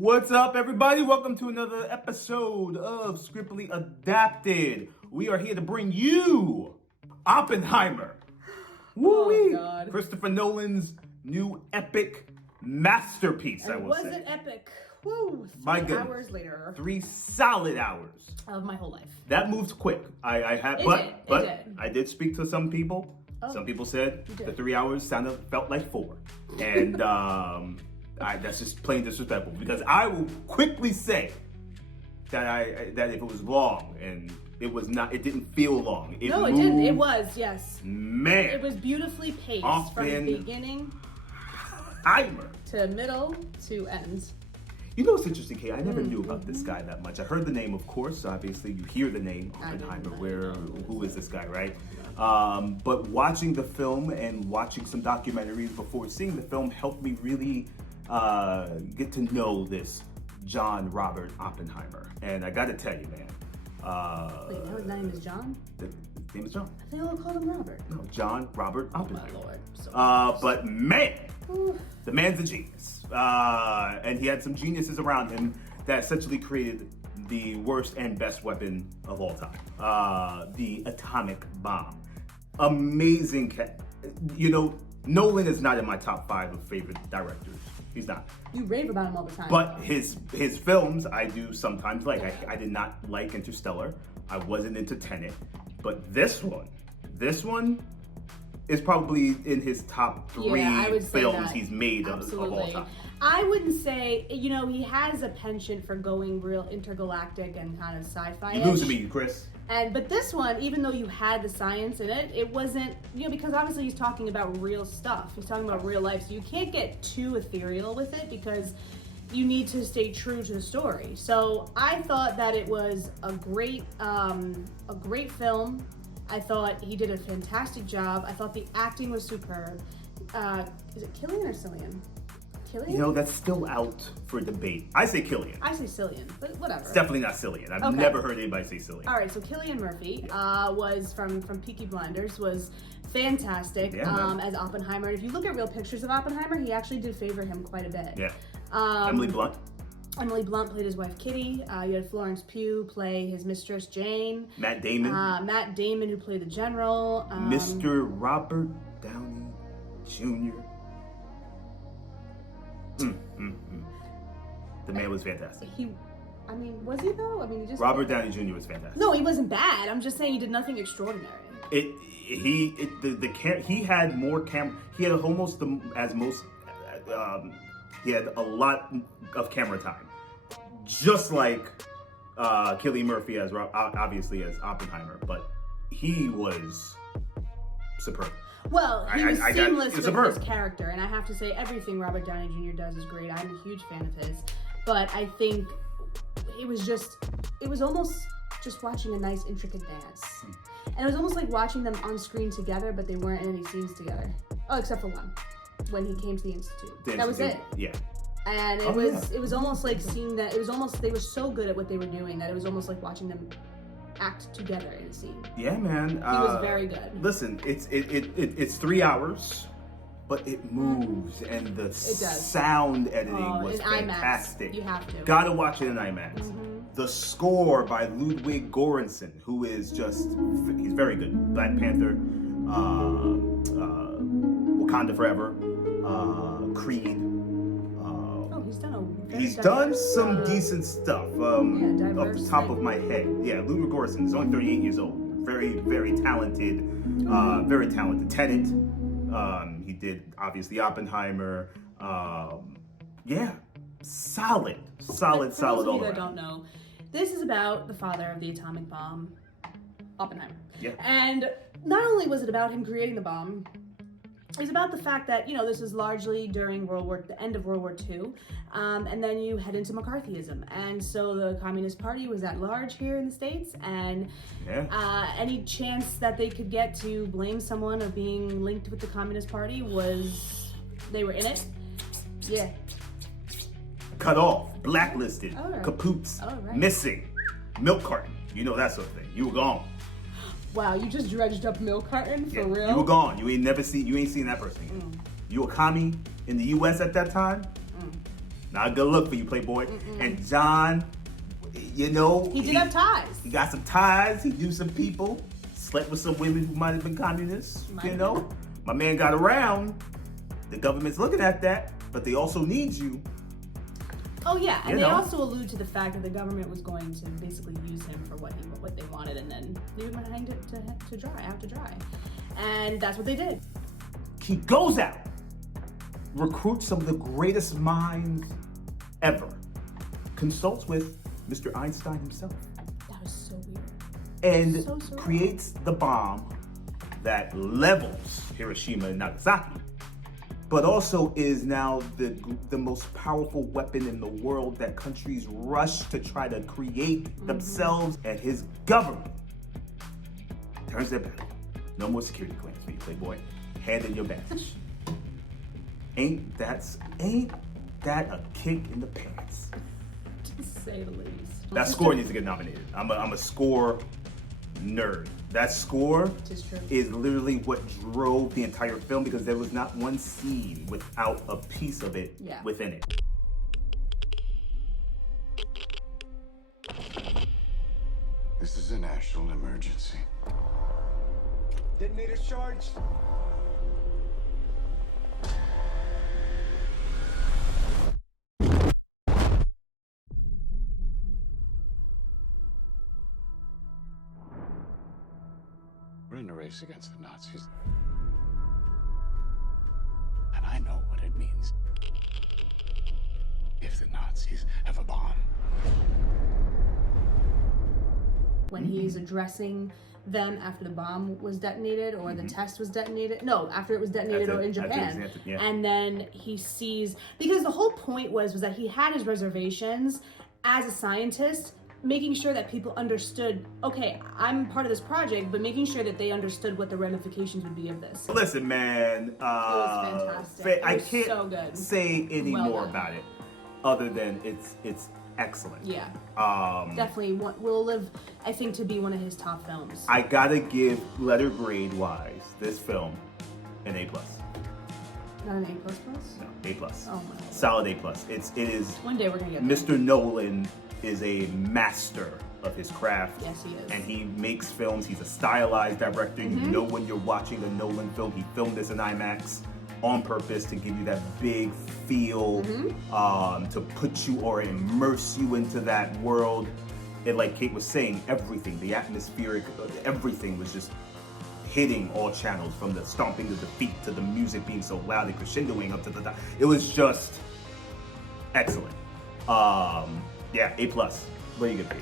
What's up, everybody? Welcome to another episode of Scriptly Adapted. We are here to bring you Oppenheimer. Woo-wee! God. Christopher Nolan's new epic masterpiece, I And will was say. it epic? Woo! My 3 goodness. hours later 3 solid hours. of my whole life. That moved quick. It did. I did speak to some people. Oh. Some people said You did. the 3 hours felt like 4, and that's just plain disrespectful. Because I will quickly say that if it was long, and it was not, it didn't feel long. It didn't. It was, yes. Man, It was beautifully paced from the beginning Oppenheimer to middle to end. You know what's interesting, Kay? I never knew about this guy that much. I heard the name, of course. Obviously, you hear the name Oppenheimer. Who is this guy, right? But watching the film and watching some documentaries before seeing the film helped me really get to know this John Robert Oppenheimer. And I got to tell you, man. Wait, now his name is John? His name is John. They all called him Robert. No, John Robert Oh Oppenheimer. my lord. So But man, Ooh. the man's a genius. And he had some geniuses around him that essentially created the worst and best weapon of all time. The atomic bomb. Amazing. Nolan is not in my top 5 of favorite directors. He's not. You rave about him all the time. But his films I do sometimes like. I did not like Interstellar. I wasn't into Tenet. But this one is probably in his top 3 I would say films that. he's made of all time. I wouldn't say, he has a penchant for going real intergalactic and kind of sci-fi. You're losing me, Chris. But this one, even though you had the science in it, it wasn't, because obviously he's talking about real stuff. He's talking about real life, so you can't get too ethereal with it because you need to stay true to the story. So I thought that it was a great film. I thought he did a fantastic job. I thought the acting was superb. Is it Killian or Cillian? Killian? That's still out for debate. I say Killian. I say Cillian, but whatever. It's definitely not Cillian. I've never heard anybody say Cillian. All right, so Cillian Murphy was from Peaky Blinders, was fantastic as Oppenheimer. And if you look at real pictures of Oppenheimer, he actually did favor him quite a bit. Yeah. Emily Blunt. Emily Blunt played his wife Kitty. You had Florence Pugh play his mistress Jane. Matt Damon. Matt Damon, who played the general. Mr. Robert Downey Jr. The man was fantastic. Was he though? He just Robert Downey Jr. was fantastic. No, he wasn't bad. I'm just saying he did nothing extraordinary. He had more camera. He had almost he had a lot of camera time, just like Cillian Murphy as obviously as Oppenheimer, but he was superb. Well, he was seamless with superb. his character, and I have to say everything Robert Downey Jr. does is great. I'm a huge fan of his, but I think it was almost just watching a nice intricate dance. And it was almost like watching them on screen together, but they weren't in any scenes together. Oh, except for one, when he came to the Institute. That was it. Yeah. And it was almost like seeing that, they were so good at what they were doing that it was almost like watching them act together in a scene. Yeah, man. He was very good. Listen, it's 3 hours, but it moves, and the sound editing was fantastic. IMAX. You have to. Gotta watch it in IMAX. The score by Ludwig Göransson, who is he's very good. Black Panther, Wakanda Forever, Creed. He's done some decent stuff. Off the top of my head, Ludwig Göransson is only 38 years old. Very, very talented. Very talented. Tenet. He did obviously Oppenheimer. Solid For those all of you that around. don't know, this is about the father of the atomic bomb, Oppenheimer. Yeah. And not only was it about him creating the bomb, it was about the fact that, this is largely during the end of World War II, and then you head into McCarthyism. And so the Communist Party was at large here in the States, and any chance that they could get to blame someone of being linked with the Communist Party they were in it. Yeah. Cut off, blacklisted, Right. kapoots, Right. missing, milk carton, that sort of thing. You were gone. Wow, you just dredged up milk carton for real? You were gone. You ain't seen that person again. You a commie in the U.S. at that time. Not a good look for you, Playboy. And John, you know, He did have ties. He got some ties. He knew some people. Slept with some women who might have been communists. You know, my man got around. The government's looking at that, but they also need you. Oh yeah, and You they know. also allude to the fact that the government was going to basically use him for what they wanted, and then he was going to hang to dry, out to dry, and that's what they did. He goes out, recruits some of the greatest minds ever, consults with Mr. Einstein himself, That was so weird. and So surreal. creates the bomb that levels Hiroshima and Nagasaki, but also is now the most powerful weapon in the world that countries rush to try to create themselves, and his government turns their back. No more security clearance for you, Playboy. Hand in your badge. Ain't that a kick in the pants? To say the least. That score needs to get nominated. I'm a score nerd. That score Is true. is literally what drove the entire film, because there was not one scene without a piece of it within it. This is a national emergency. Detonator charged. We're in a race against the Nazis. And I know what it means if the Nazis have a bomb. When he's addressing them after the bomb was detonated or the test was detonated. No, after it was detonated That's or it. in Japan. That's it, yeah. And then he sees, because the whole point was that he had his reservations as a scientist, making sure that people understood, okay, I'm part of this project, but making sure that they understood what the ramifications would be of this. Listen, man. It was fantastic. It I was can't so good. say any Well more done. about it, other than it's excellent. Yeah. Definitely will live, I think, to be one of his top films. I gotta give letter grade wise this film an A+. Not an A++? No, A+. Oh my God. Solid A+. It is. One day we're gonna get there. Mr. Nolan is a master of his craft. Yes, he is. And he makes films. He's a stylized director. You know when you're watching a Nolan film. He filmed this in IMAX on purpose to give you that big feel, to put you or immerse you into that world. And like Kate was saying, everything, the atmospheric, everything was just hitting all channels, from the stomping of the feet to the music being so loud and crescendoing up to the top. It was just excellent. Yeah, A+. What do you get paid?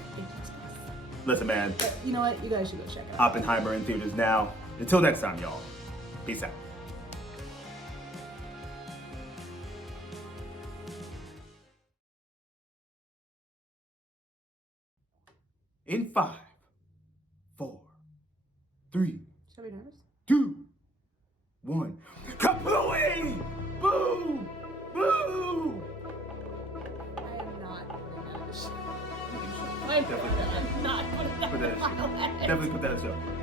Listen, man, You know what? You guys should go check it out. Oppenheimer in theaters now. Until next time, y'all. Peace out. In 5, 4, 3, Should I be nervous? 2, 1. Kapooey! Boo! Boo! I am not putting that in the show. Definitely. I'm not putting that Put that in in the show. the show. Definitely put that in the show.